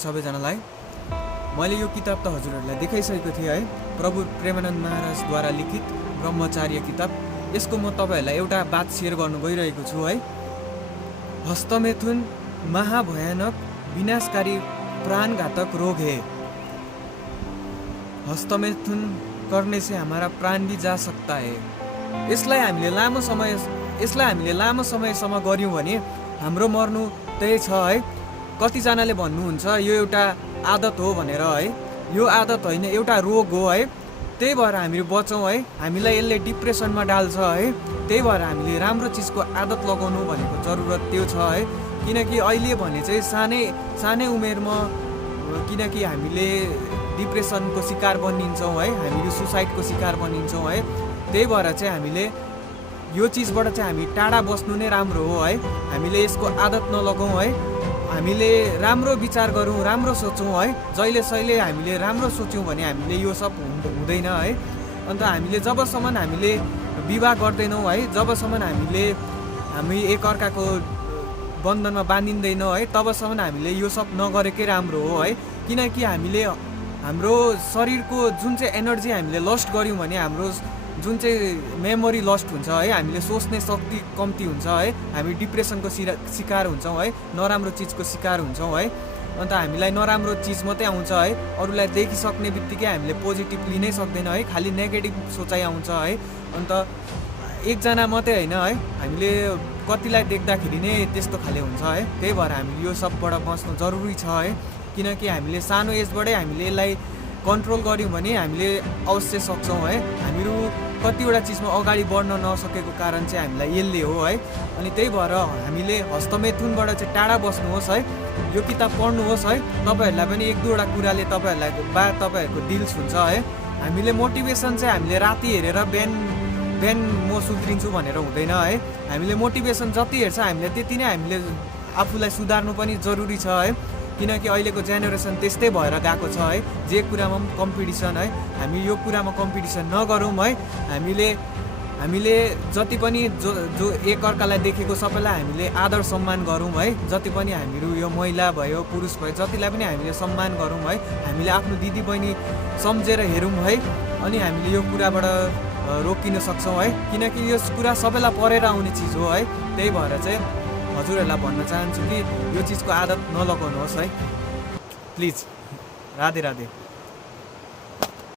सबैजनालाई। मैले यो किताब त हजुरहरूलाई देखाइसकेको थिएँ है, प्रभु प्रेमानन्द महाराजद्वारा लिखित ब्रह्मचार्य किताब। यसको म तपाईँहरूलाई एउटा बात सेयर गर्नु गइरहेको छु है। हस्तमैथुन महाभयानक विनाशकारी प्राणघातक रोग है। हस्तमैथुन करने से हमारा प्राण भी जा सकता है। यसलाई हामीले लामो समयसम्म गऱ्यौँ भने हाम्रो मर्नु त्यही छ है। कतिजनाले भन्नुहुन्छ यो एउटा आदत हो भनेर है। यो आदत होइन, एउटा रोग हो है। त्यही भएर हामी बचौँ है। हामीलाई यसले डिप्रेसनमा डाल्छ है। त्यही भएर हामीले राम्रो चिजको आदत लगाउनु भनेको जरुरत त्यो छ है। किनकि अहिले भने चाहिँ सानै उमेरमा किनकि हामीले डिप्रेसनको शिकार बनिन्छौँ है, हामीले सुसाइडको शिकार बनिन्छौँ है। त्यही भएर चाहिँ हामीले यो चिजबाट चाहिँ हामी टाढा बस्नु नै राम्रो हो है। हामीले यसको आदत नलगाउँ है। हामीले राम्रो विचार गरौँ, राम्रो सोचौँ है। जहिलेसहिले हामीले राम्रो सोच्यौँ भने हामीले यो सब हुँदैन है। अन्त हामीले जबसम्म हामीले विवाह गर्दैनौँ है, जबसम्म हामी एकअर्काको बन्धनमा बाँधिँदैनौँ है, तबसम्म हामीले यो सब नगरेकै राम्रो हो है। किनकि हामीले हाम्रो शरीरको जुन चाहिँ एनर्जी हामीले लस्ट गऱ्यौँ भने हाम्रो जुन चाहिँ मेमोरी लस्ट हुन्छ है, हामीले सोच्ने शक्ति कम्ती हुन्छ है, हामी डिप्रेसनको शिकार हुन्छौँ है, नराम्रो चिजको शिकार हुन्छौँ है। अन्त हामीलाई नराम्रो चिज मात्रै आउँछ है। अरूलाई देखिसक्ने बित्तिकै हामीले पोजिटिभ लिनै सक्दैन है, खालि नेगेटिभ सोचाइ आउँछ है। अन्त एकजना मात्रै होइन है, हामीले कतिलाई देख्दाखेरि नै त्यस्तो खाले हुन्छ है। त्यही भएर हामीले यो सबबाट बच्नु जरुरी छ है। किनकि हामीले सानो एजबाटै हामीले यसलाई कन्ट्रोल गऱ्यौँ भने हामीले अवश्य सक्छौँ है। हामीहरू कतिवटा चिजमा अगाडि बढ्न नसकेको कारण चाहिँ हामीलाई यसले हो है। अनि त्यही भएर हामीले हस्तमैथुनबाट चाहिँ टाढा बस्नुहोस् है। यो किताब पढ्नुहोस् है। तपाईँहरूलाई पनि एक दुईवटा कुराले तपाईँहरूको दिल छुन्छ है। हामीले मोटिभेसन चाहिँ हामीले राति हेरेर बिहान म सुध्रिन्छु भनेर हुँदैन है। हामीले मोटिभेसन जति हेर्छ हामीले त्यति नै हामीले आफूलाई सुधार्नु पनि जरुरी छ है। किनकि अहिलेको जेनेरेसन त्यस्तै भएर गएको छ है। जे कुरामा पनि कम्पिटिसन है। हामी यो कुरामा कम्पिटिसन नगरौँ है। हामीले जति पनि जो एकअर्कालाई देखेको सबैलाई हामीले आदर सम्मान गरौँ है। जति पनि हामीहरू यो महिला भयो पुरुष भयो जतिलाई पनि हामीले सम्मान गरौँ है। हामीले आफ्नो दिदी बहिनी सम्झेर हेरौँ है। अनि हामीले यो कुराबाट रोकिन सक्छौँ है। किनकि यो कुरा सबैलाई परेर आउने चिज हो है। त्यही भएर चाहिँ हजुरहरूलाई भन्न चाहन्छु कि यो चिजको आदत नलगाउनुहोस् है, प्लिज। राधे राधे।